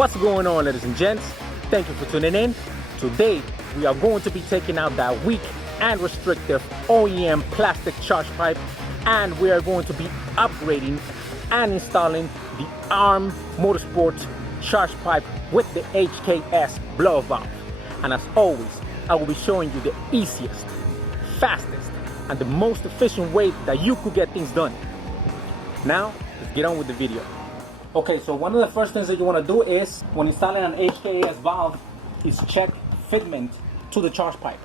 What's going on, ladies and gents? Thank you for tuning in. Today we are going to be taking out that weak and restrictive OEM plastic charge pipe, and we are going to be upgrading and installing the ARM Motorsports Charge Pipe with the HKS blow valve. And as always, I will be showing you the easiest, fastest, and the most efficient way that you could get things done. Now, let's get on with the video. Okay, so one of the first things that you want to do is, when installing an HKS valve, is check fitment to the charge pipe.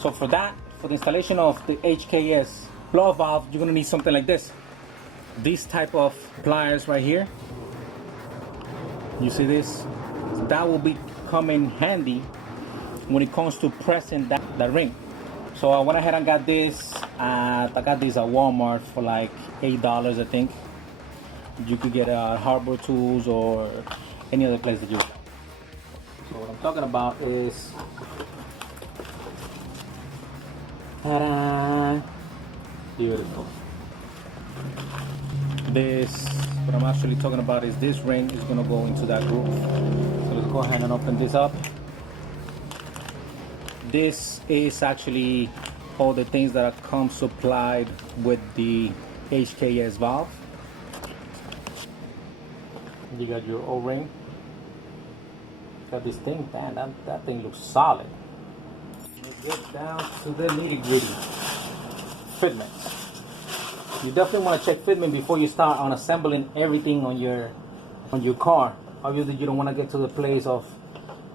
So for that, for the installation of the HKS blow valve, you're going to need something like this. These type of pliers right here. You see this? That will be come in handy when it comes to pressing that ring. So I went ahead and got this. I got these at Walmart for like $8, I think. You could get at Harbor Tools or any other place that you. So what I'm talking about is, ta-da! Beautiful. This, what I'm actually talking about is this ring is gonna go into that groove. So let's go ahead and open this up. This is actually all the things that come supplied with the HKS valve. You got your O-ring. Got this thing, man, that thing looks solid. Let's get down to the nitty-gritty. Fitment. You definitely want to check fitment before you start on assembling everything on your car. Obviously, you don't want to get to the place of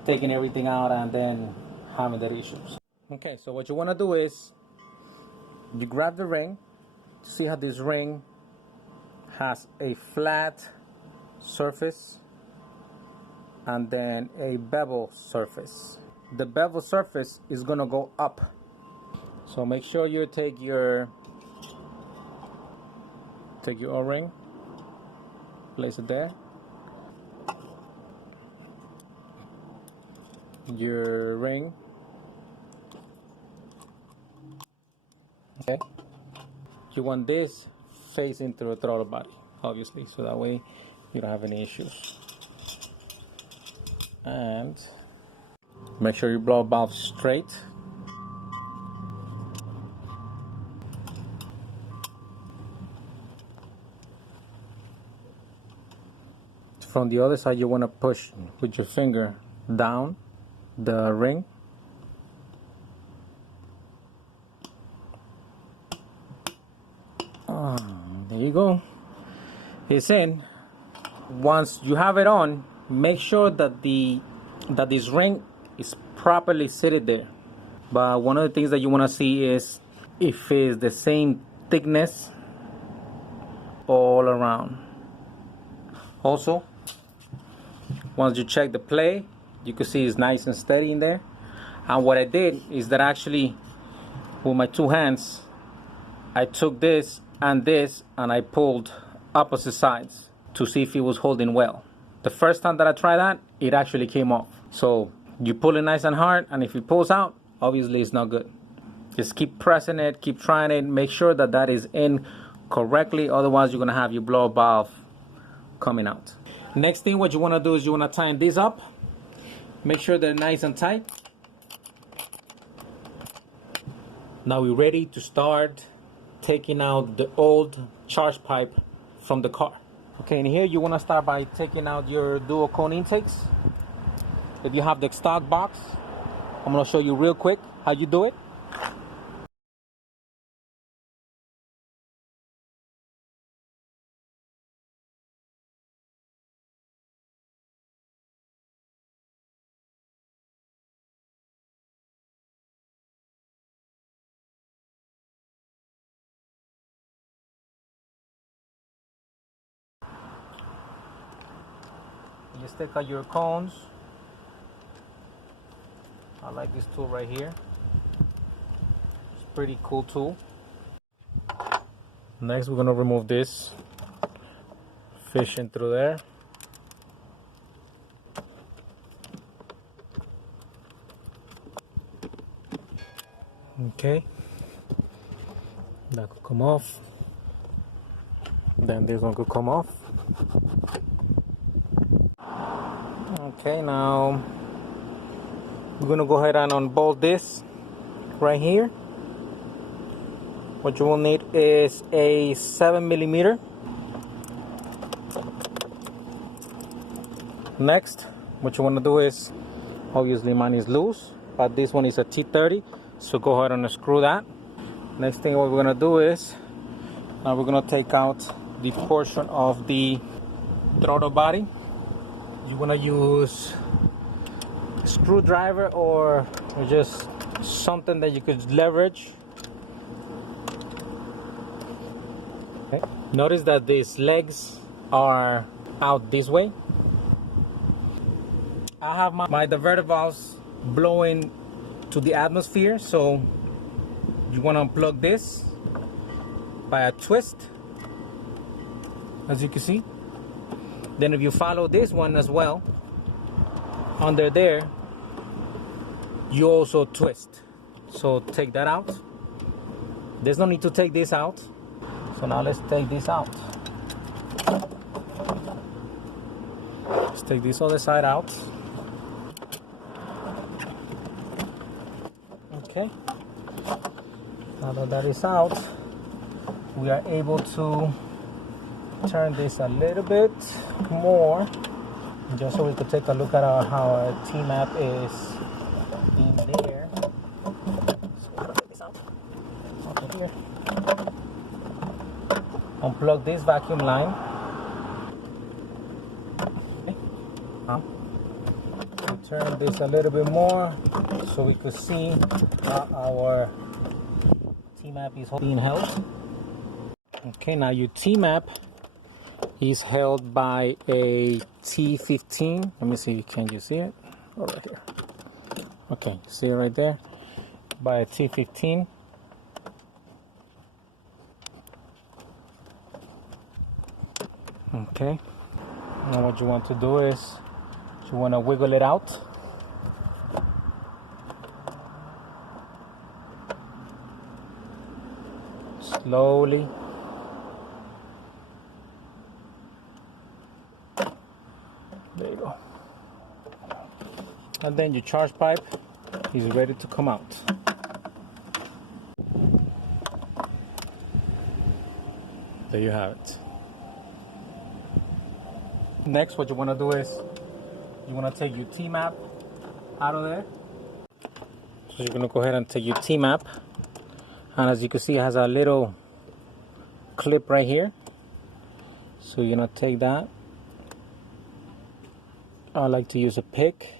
taking everything out and then having that issues. Okay, so what you want to do is you grab the ring. See how this ring has a flat surface and then a bevel surface. The bevel surface is gonna go up, so make sure you take your O-ring, place it there, your ring, okay. You want this facing through the throttle body, obviously, so that way you don't have any issues. And make sure you blow valve straight. From the other side, you want to push with your finger down the ring. There you go. It's in. Once you have it on, make sure that this ring is properly seated there. But one of the things that you want to see is if it's the same thickness all around. Also, once you check the play, you can see it's nice and steady in there. And what I did is that actually, with my two hands, I took this and I pulled opposite sides to see if it was holding well. The first time that I tried that, it actually came off. So you pull it nice and hard, and if it pulls out, obviously it's not good. Just keep pressing it, keep trying it, make sure that that is in correctly, otherwise you're gonna have your blow valve coming out. Next thing, what you wanna do is you wanna tighten these up. Make sure they're nice and tight. Now we're ready to start taking out the old charge pipe from the car. Okay, in here you want to start by taking out your dual cone intakes. If you have the stock box, I'm going to show you real quick how you do it. You stick out your cones. I like this tool right here. It's a pretty cool tool. Next, we're gonna remove this fishing through there. Okay, that could come off. Then this one could come off. Okay, now we're gonna go ahead and unbolt this right here. What you will need is a 7mm. Next, what you want to do is, obviously mine is loose, but this one is a T30, so go ahead and unscrew that. Next thing what we're going to do is, now we're going to take out the portion of the throttle body. You want to use a screwdriver or just something that you could leverage. Okay. Notice that these legs are out this way. I have my diverter valves blowing to the atmosphere, so you want to unplug this by a twist, as you can see. Then if you follow this one as well, under there, you also twist. So take that out. There's no need to take this out. So now let's take this out. Let's take this other side out. Okay, now that that is out, we are able to turn this a little bit more, just so we could take a look at how our T-map is in there. So we're gonna take this out. Okay, here. Unplug this vacuum line. Okay. Turn this a little bit more so we could see how our T-map is being held. Okay, now your T-map is held by a T15. Let me see, can you see it? Oh, right here. Okay, see it right there? By a T15. Okay, now what you want to do is you want to wiggle it out. Slowly. There you go. And then your charge pipe is ready to come out. There you have it. Next, what you want to do is you want to take your T-map out of there. So you're going to go ahead and take your T-map, and as you can see, it has a little clip right here. So you're going to take that. I like to use a pick.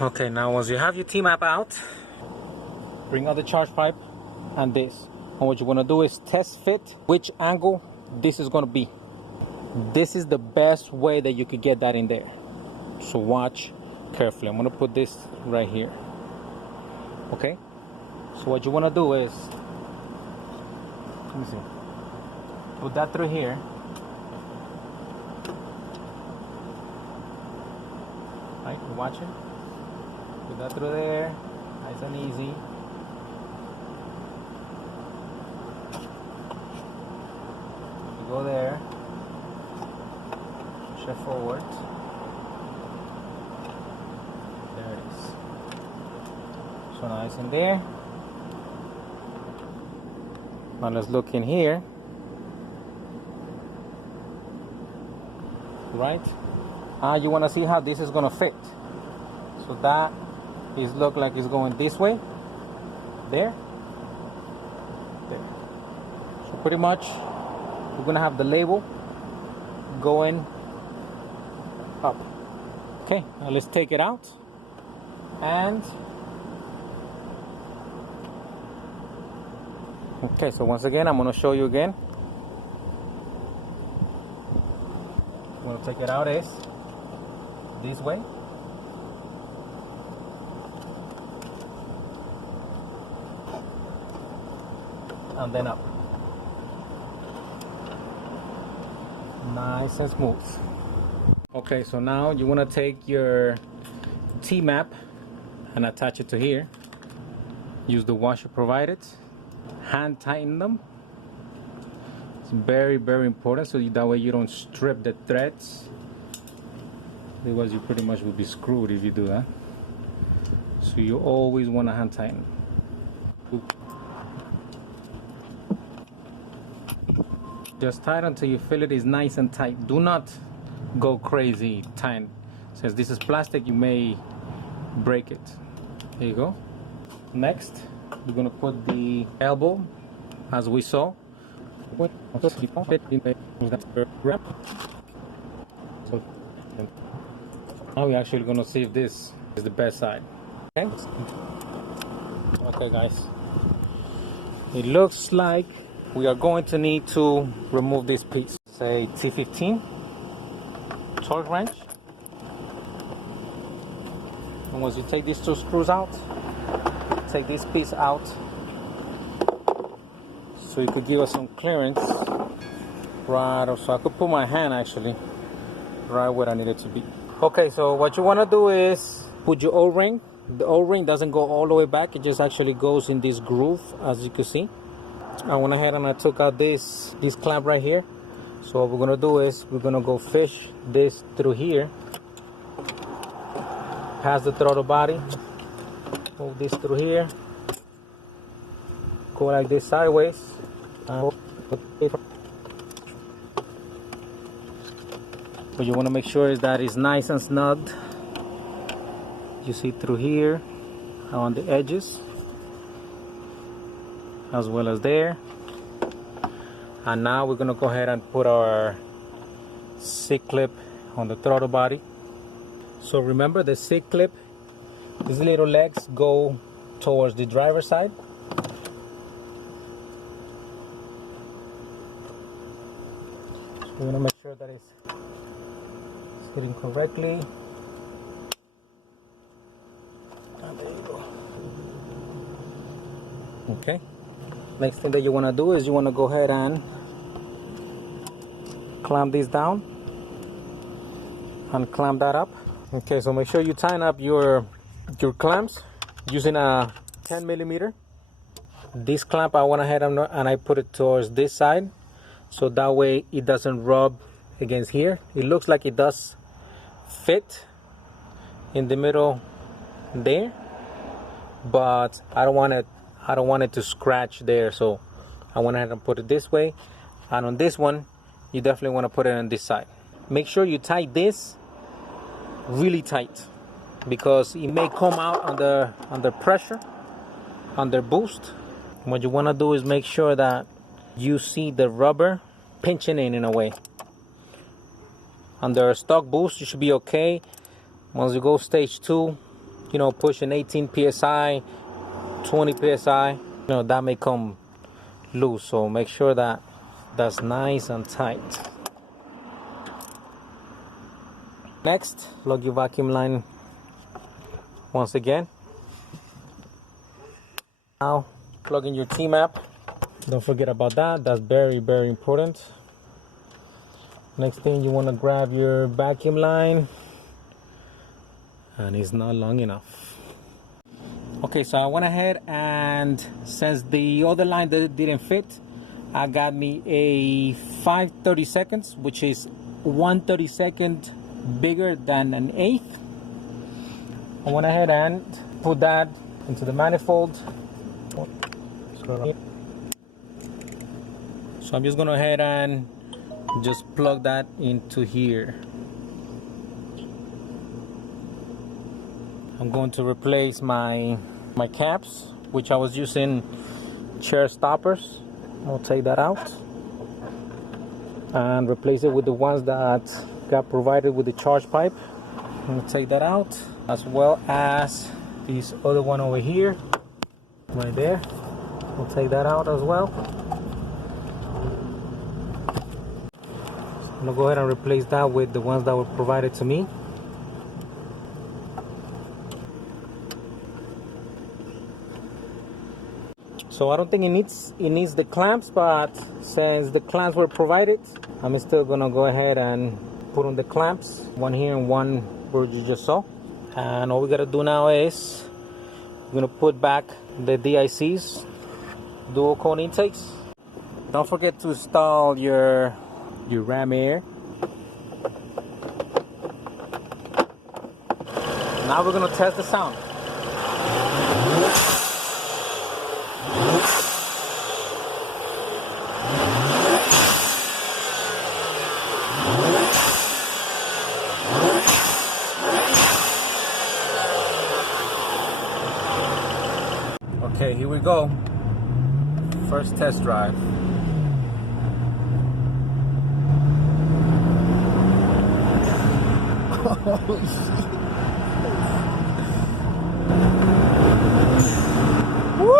Okay, now once you have your T-map out, bring out the charge pipe and this. And what you want to do is test fit which angle this is going to be. This is the best way that you could get that in there. So watch carefully. I'm going to put this right here. Okay? So what you want to do is, let me see. Put that through here. Right? You watching? Put that through there. Nice and easy. Go there, push it forward. There it is. So now it's in there. Now let's look in here. Right? You want to see how this is going to fit. So that is look like it's going this way. There. There. So pretty much we're gonna have the label going up. Okay, now let's take it out. And okay, so once again, I'm gonna show you again. I'm gonna take it out is this way. And then up. Nice and smooth. Okay, so now you want to take your T-map and attach it to here. Use the washer provided. Hand tighten them It's very, very important, so that way you don't strip the threads. Otherwise you pretty much will be screwed if you do that. So you always want to hand tighten. Just tighten until you feel it is nice and tight. Do not go crazy tight. Since this is plastic, you may break it. There you go. Next, we're going to put the elbow as we saw. Now we're actually going to see if this is the best side. Okay, guys, it looks like we are going to need to remove this piece. Say T15 torque wrench. And once you take these two screws out, take this piece out so you could give us some clearance. Right, so I could put my hand actually right where I need it to be. Okay, so what you want to do is put your O-ring. The O-ring doesn't go all the way back, it just actually goes in this groove, as you can see. I went ahead and I took out this clamp right here. So what we're gonna do is we're gonna go fish this through here, past the throttle body, move this through here, go like this sideways, but you want to make sure is that it's nice and snug. You see through here on the edges as well as there. And now we're gonna go ahead and put our seat clip on the throttle body. So remember, the seat clip, these little legs go towards the driver's side. So we wanna make sure that it's sitting correctly. And there you go. Okay. Next thing that you want to do is you want to go ahead and clamp this down and clamp that up. Okay, so make sure you tighten up your clamps using a 10mm. This clamp I went ahead and I put it towards this side, so that way it doesn't rub against here. It looks like it does fit in the middle there, but I don't want it to scratch there, so I went ahead and put it this way. And on this one, you definitely want to put it on this side. Make sure you tie this really tight, because it may come out under pressure, under boost. What you want to do is make sure that you see the rubber pinching in a way. Under stock boost, you should be okay. Once you go stage 2, you know, pushing 18 psi, 20 psi, you know, that may come loose, so make sure that that's nice and tight. Next, plug your vacuum line once again. Now plug in your T-map. Don't forget about that, that's very, very important. Next thing, you want to grab your vacuum line, and it's not long enough. Okay, so I went ahead, and since the other line didn't fit, I got me a 5/32, which is 1/32 bigger than an 1/8. I went ahead and put that into the manifold. So I'm just going to go ahead and just plug that into here. I'm going to replace my caps, which I was using chair stoppers. I'll take that out and replace it with the ones that got provided with the charge pipe. I'm gonna take that out, as well as this other one over here, right there. We'll take that out as well. I'm gonna go ahead and replace that with the ones that were provided to me. So I don't think it needs the clamps, but since the clamps were provided, I'm still gonna go ahead and put on the clamps, one here and one where you just saw. And all we gotta do now is we're gonna put back the DICs, dual cone intakes. Don't forget to install your ram air. Now we're gonna test the sound. Okay, here we go. First test drive. Oh, shit. Woo!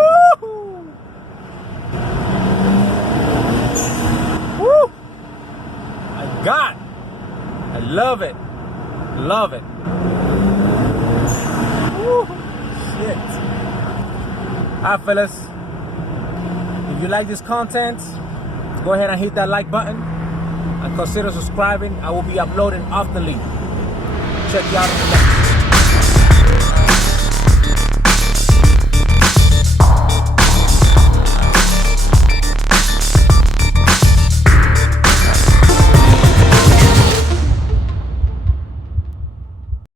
Woo! I love it. Love it. Woo! Shit. Alright, fellas. If you like this content, go ahead and hit that like button and consider subscribing. I will be uploading oftenly. Check you out in the next